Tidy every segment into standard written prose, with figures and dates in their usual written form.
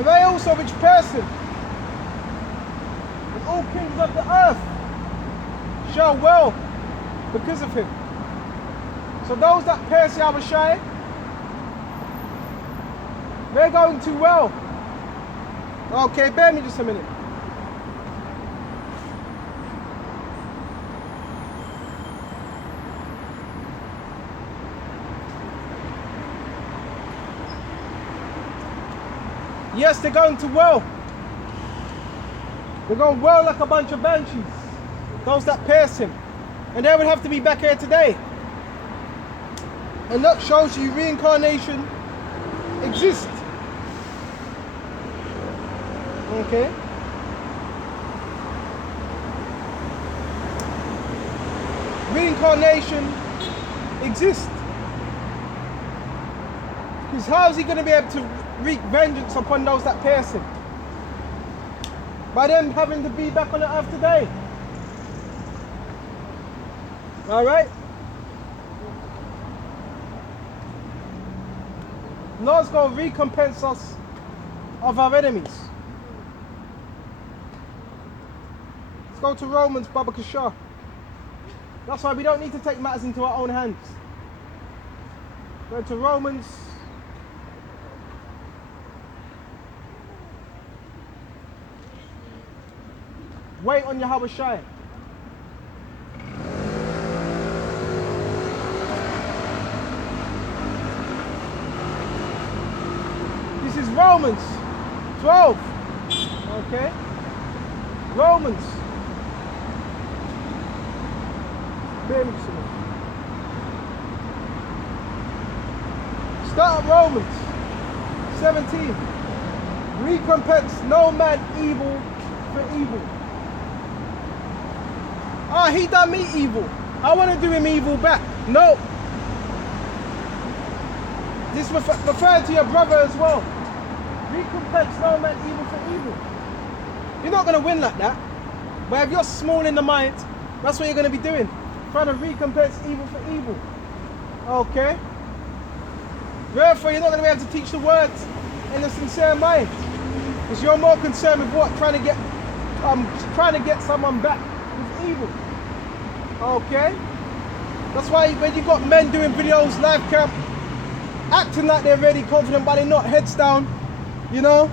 And they also which person, and all kings of the earth shall well because of him. So those that pierce Yahawashi, they're going to well. Okay, bear me just a minute. Yes, they're going to well. They're going well like a bunch of banshees. Those that pierce him. And they would have to be back here today. And that shows you reincarnation exists. Okay? Reincarnation exists. Because how is he going to be able to wreak vengeance upon those that pierce him? By them having to be back on the earth today. Alright? Lord's going to recompense us of our enemies. Let's go to Romans, Baba Kasha. That's why we don't need to take matters into our own hands. Go to Romans. Wait on Yahawashi. This is Romans 12. Okay? Romans. Bear me just a minute. Start at Romans 17. Recompense no man evil for evil. Ah, he done me evil. I want to do him evil back. No. This referring to your brother as well. Recompense no man evil for evil. You're not going to win like that. But if you're small in the mind, that's what you're going to be doing. Trying to recompense evil for evil. Okay? Therefore, you're not going to be able to teach the words in a sincere mind. Because you're more concerned with what? Trying to get someone back with evil. Okay? That's why when you got men doing videos, live camp, acting like they're really confident, but they're not, heads down. You know,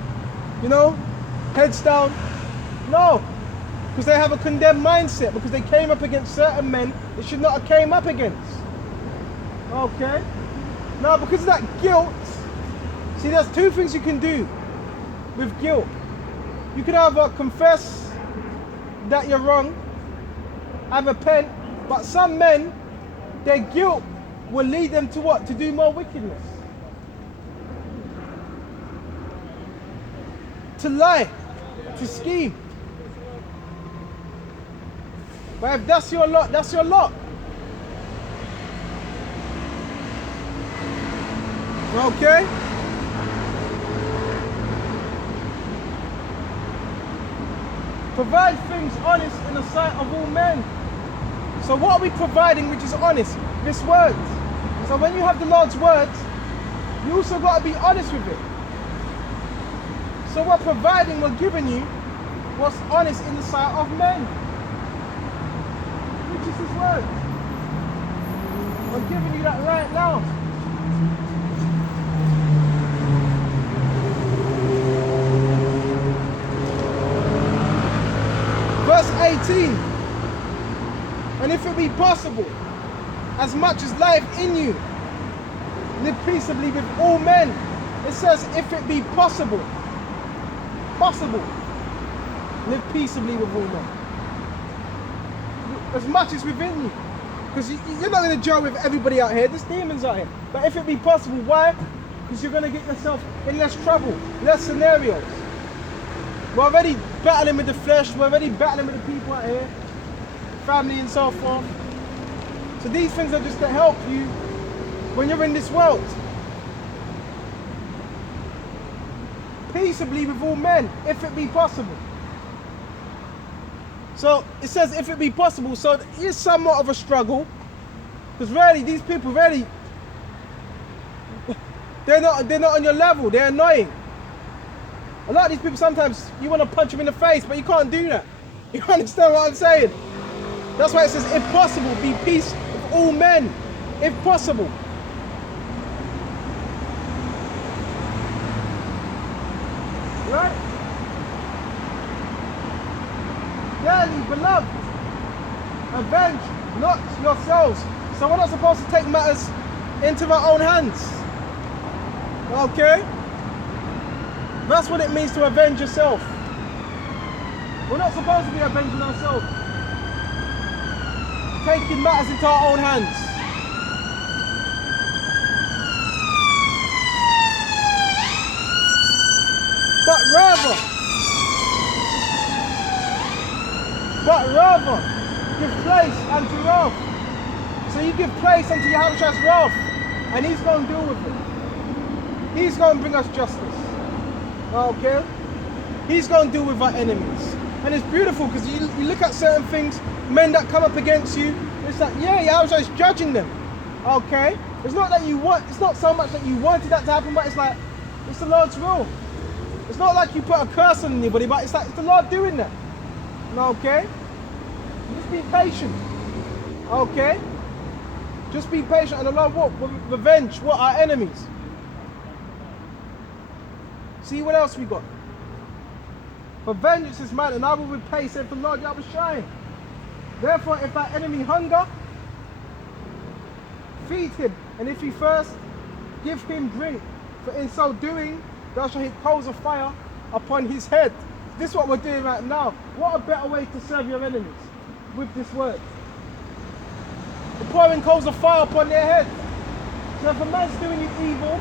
heads down. No, because they have a condemned mindset, because they came up against certain men they should not have came up against. Okay? Now, because of that guilt, see, there's two things you can do with guilt. You can either confess that you're wrong and repent, but some men, their guilt will lead them to what? To do more wickedness. To lie, to scheme. But if that's your lot, that's your lot. Okay? Provide things honest in the sight of all men. So what are we providing which is honest? This word. So when you have the Lord's words, you also got to be honest with it. So we're providing, we're giving you what's honest in the sight of men. Which is His word. I'm giving you that right now. Verse 18. And if it be possible, as much as life in you, live peaceably with all men. It says, if it be possible, live peaceably with all men. As much as within you. Because you're not going to gel with everybody out here. There's demons out here. But if it be possible, why? Because you're going to get yourself in less trouble, less scenarios. We're already battling with the flesh. We're already battling with the people out here. Family and so forth. So these things are just to help you when you're in this world. Peaceably with all men, if it be possible. So it says if it be possible, so it's somewhat of a struggle. Because really, these people really, they're not on your level, they're annoying. A lot of these people, sometimes you want to punch them in the face, but you can't do that. You understand what I'm saying? That's why it says, if possible, be peace with all men. If possible. Right? Dearly beloved, avenge not yourselves. So we're not supposed to take matters into our own hands. Okay? That's what it means to avenge yourself. We're not supposed to be avenging ourselves. Taking matters into our own hands. But rather, give place unto wrath. So you give place unto Yahawashi's wrath, and he's going to deal with it. He's going to bring us justice. Okay? He's going to deal with our enemies. And it's beautiful because you look at certain things, men that come up against you, it's like, yeah, Yahawashi is judging them. Okay? It's not that you want, it's not so much that you wanted that to happen, but it's like, it's the Lord's will. It's not like you put a curse on anybody, but it's like, it's the Lord doing that. Okay? Just be patient. Okay? Just be patient, and the Lord will revenge what our enemies. See what else we got. For vengeance is mine, and I will repay, said the Lord Yahawashi. Therefore, if thy enemy hunger, feed him, and if he thirst, give him drink. For in so doing, thou shalt heap coals of fire upon his head. This is what we're doing right now. What a better way to serve your enemies with this word. We're pouring coals of fire upon their head. So if a man's doing you evil,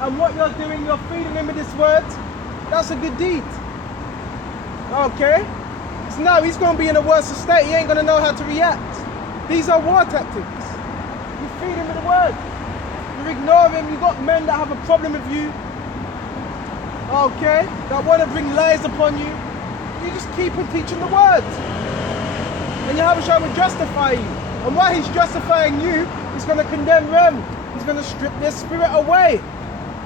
and what you're doing, you're feeding him with this word, that's a good deed. Okay? So now he's going to be in a worse state. He ain't going to know how to react. These are war tactics. You feed him with the word. You ignore him. You've got men that have a problem with you. Okay? That want to bring lies upon you. You just keep on teaching the word. And Yahawashi will justify you. And while he's justifying you, he's going to condemn them. He's going to strip their spirit away.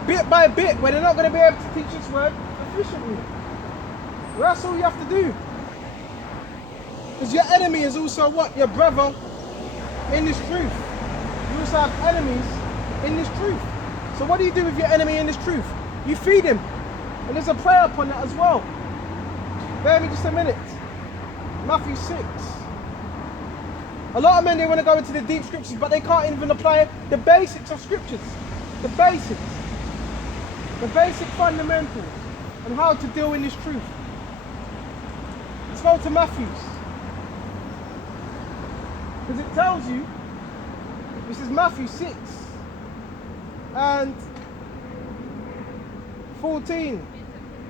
Bit by bit, where they're not going to be able to teach this word efficiently. Well, that's all you have to do. Because your enemy is also what? Your brother in this truth. You also have enemies in this truth. So what do you do with your enemy in this truth? You feed him. And there's a prayer upon that as well. Bear me just a minute. Matthew 6. A lot of men, they want to go into the deep scriptures, but they can't even apply the basics of scriptures. The basics. The basic fundamentals and how to deal in this truth. Let's go to Matthew's. Because it tells you, this is Matthew 6 and 14.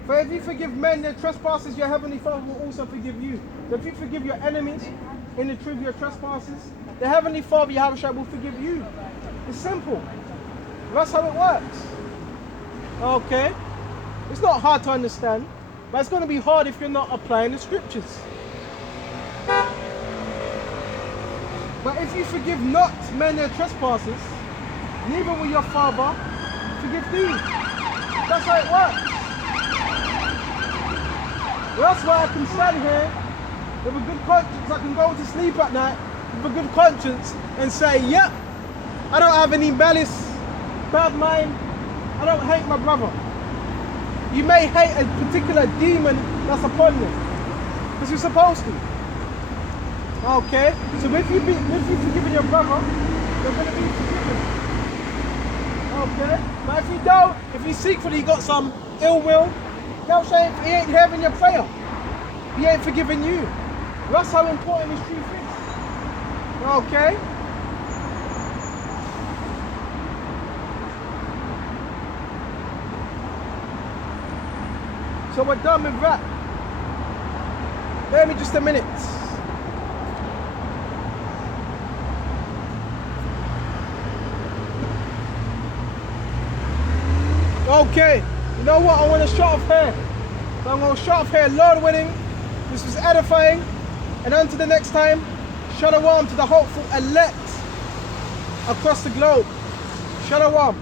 For if you forgive men their trespasses, your heavenly Father will also forgive you. So if you forgive your enemies in the truth, your trespasses, the heavenly Father, Yahawashi, will forgive you. It's simple. That's how it works. Okay? It's not hard to understand, but it's going to be hard if you're not applying the scriptures. But if you forgive not men their trespasses, neither will your Father forgive thee. That's how it works. Well, that's why I can stand here with a good conscience. I can go to sleep at night with a good conscience and say, yep, I don't have any malice, bad mind. I don't hate my brother. You may hate a particular demon that's upon them, because you're supposed to. Okay? So if you've forgiven your brother, you're going to be forgiven. Okay? But if you don't, if you secretly got some ill will, Yahawashi, he ain't hearing your prayer. He ain't forgiving you. That's how important this truth is. Okay? So we're done with that. Bear me just a minute. Okay, you know what? I want to shut off here. So I'm going to shut off here. Lord willing, this was edifying. And until the next time, shalom to the hopeful elect across the globe. Shalom.